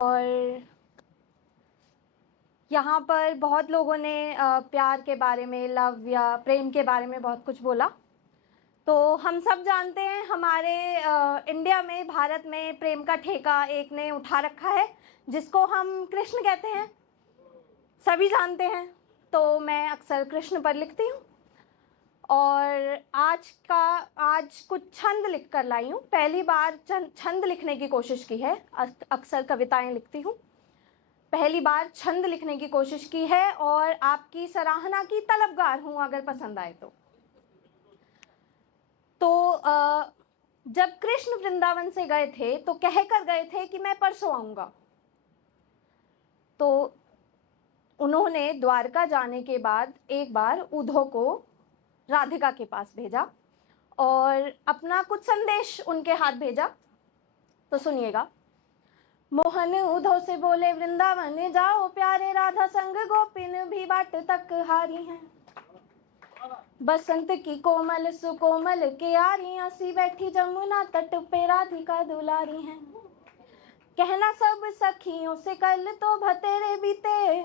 और यहाँ पर बहुत लोगों ने प्यार के बारे में, लव या प्रेम के बारे में बहुत कुछ बोला। तो हम सब जानते हैं हमारे इंडिया में, भारत में प्रेम का ठेका एक ने उठा रखा है जिसको हम कृष्ण कहते हैं, सभी जानते हैं। तो मैं अक्सर कृष्ण पर लिखती हूँ और आज कुछ छंद लिख कर लाई हूँ। पहली बार छंद लिखने की कोशिश की है, अक्सर कविताएं लिखती हूँ, पहली बार छंद लिखने की कोशिश की है और आपकी सराहना की तलबगार हूँ अगर पसंद आए तो जब कृष्ण वृंदावन से गए थे तो कह कर गए थे कि मैं परसों आऊँगा। तो उन्होंने द्वारका जाने के बाद एक बार उद्धव को राधिका के पास भेजा और अपना कुछ संदेश उनके हाथ भेजा। तो सुनिएगा। मोहन उद्धव से बोले वृंदावन जाओ प्यारे, राधा संग गोपिन भी बाट तक हारी हैं। बसंत की कोमल सुकोमल क्यारियां सी बैठी जमुना तट पे राधिका दुलारी हैं। कहना सब सखियों से कल तो भतेरे बीते,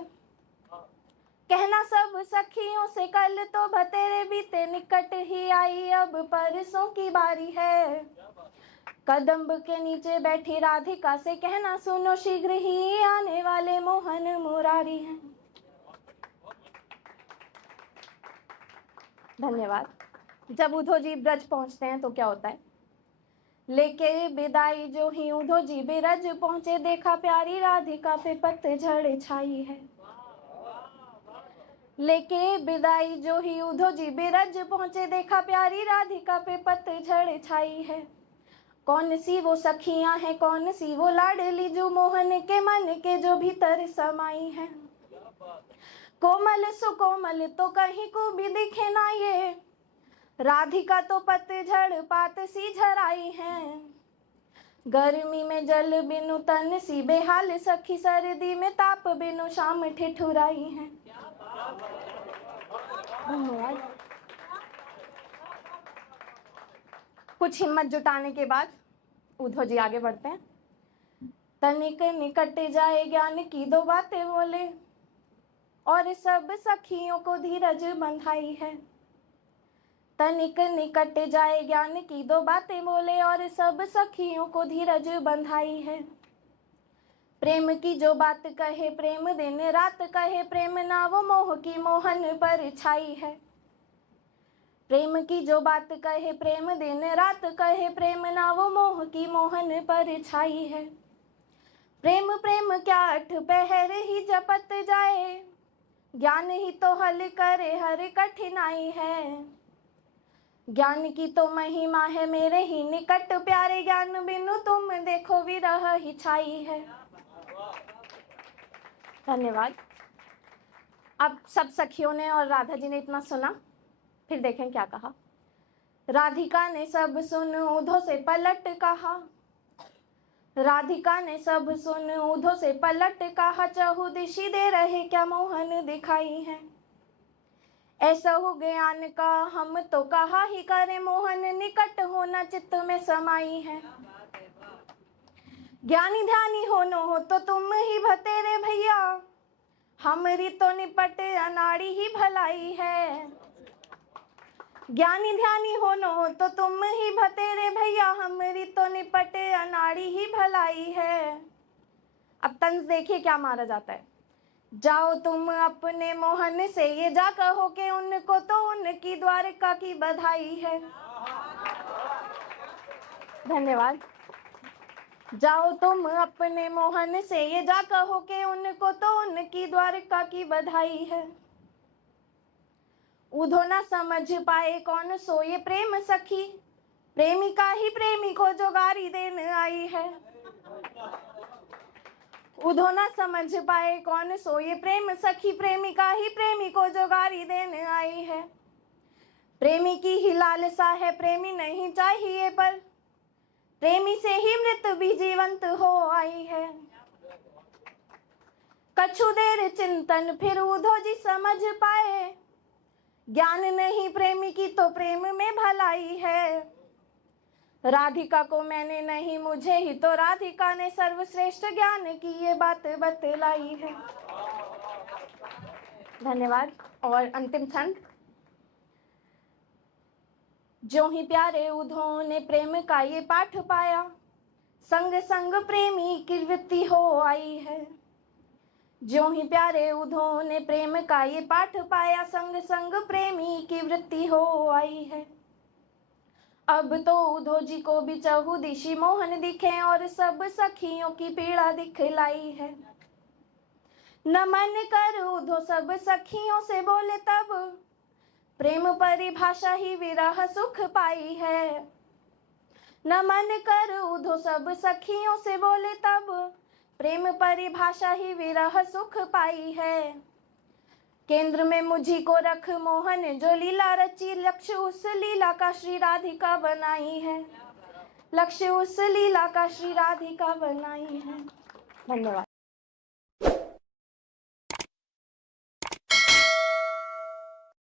कहना सब सखियों से कल तो भतेरे बीते, निकट ही आई अब परसों की बारी है। कदम्ब के नीचे बैठी राधिका से कहना सुनो शीघ्र ही आने वाले मोहन मुरारी हैं। धन्यवाद। जब उद्धव जी ब्रज पहुंचते हैं तो क्या होता है? लेके विदाई जो ही उद्धव जी ब्रज पहुंचे, देखा प्यारी राधिका पे पतझड़ छाई है। लेके विदाई जो ही उद्धव जी ब्रज पहुंचे, देखा प्यारी राधिका पे पतझड़ छाई है। कौन सी वो सखियां हैं, कौन सी वो लाडली, जो मोहन के मन के जो भीतर समाई है। कोमल सुकोमल तो कहीं को भी दिखे ना ये, राधिका तो पतझड़ पात सी झराई है। गर्मी में जल बिनु तन सी बेहाल सखी, सर्दी में ताप बिनु शाम ठिठुराई है। धन्यवाद। कुछ हिम्मत जुटाने के बाद उद्धव जी आगे बढ़ते हैं। तनिक निकट जाए ज्ञान की दो बातें बोले, और सब सखियों को धीरज बंधाई है। तनिक निकट जाए ज्ञान की दो बातें बोले, और सब सखियों को धीरज बंधाई है। प्रेम की जो बात कहे प्रेम दिन रात कहे, प्रेम ना वो मोह की मोहन पर छाई है। प्रेम की जो बात कहे प्रेम दिन रात कहे, प्रेम ना वो मोह की मोहन पर छाई है। प्रेम प्रेम क्या अठ पहर ही जपत जाए, ज्ञान ही तो हल करे हर कठिनाई है। ज्ञान की तो महिमा है मेरे ही निकट प्यारे, ज्ञान बिनु तुम देखो विरह ही छाई है। धन्यवाद। अब सब सखियों ने और राधा जी ने इतना सुना, फिर देखें क्या कहा। राधिका ने सब सुन उद्धव से पलट कहा, राधिका ने सब सुन उद्धव से पलट कहा, चहु दिशि दे रहे क्या मोहन दिखाई है। ऐसा हो ज्ञान का हम तो कहा ही करे, मोहन निकट होना चित्त में समाई है। ज्ञानी ध्यानी होनो हो तो तुम ही भतेरे भैया, हमरी तो निपट अनाड़ी ही भलाई है। ज्ञानी ध्यानी होनो हो तो तुम ही भतेरे भैया, हमरी तो निपट अनाड़ी ही भलाई है। अब तंज देखिए क्या मारा जाता है। जाओ तुम अपने मोहन से ये जा कहो के उनको तो उनकी द्वारका की बधाई है। धन्यवाद। जाओ तुम अपने मोहन से ये जा कहो के उनको तो उनकी द्वारका की बधाई है। उद्धव ना समझ पाए कौन सो ये प्रेम सखी, प्रेमिका ही प्रेमी को जो गारी देने आई है। उद्धव ना समझ पाए कौन सो ये प्रेम सखी, प्रेमिका ही प्रेमी को जो गारी देने आई है। प्रेमी की ही लालसा है प्रेमी नहीं चाहिए, पर प्रेमी से ही मृत भी जीवंत हो आई है। कछु देर चिंतन फिर उद्धव जी समझ पाए, ज्ञान नहीं प्रेमी की तो प्रेम में भलाई है। राधिका को मैंने नहीं, मुझे ही तो राधिका ने सर्वश्रेष्ठ ज्ञान की ये बात बतलाई है। धन्यवाद। और अंतिम छंद। जो ही प्यारे उधों ने प्रेम का ये पाठ पाया, संग संग प्रेमी की वृत्ति हो आई है। जो ही प्यारे उधों ने प्रेम का ये पाठ पाया, संग संग प्रेमी की वृत्ति हो आई है। अब तो उधो जी को भी चहुदिशी मोहन दिखे, और सब सखियों की पीड़ा दिखलाई है। नमन कर उधो सब सखियों से बोले तब, प्रेम परिभाषा ही विरह सुख पाई है। नमन कर उधो सब सखियों से बोले तब, प्रेम परिभाषा ही विरह सुख पाई है। केंद्र में मुझी को रख मोहन जो लीला रची, लक्ष्य उस लीला का श्री राधिका बनाई है। लक्ष्य उस लीला का श्री राधिका बनाई है। धन्यवाद।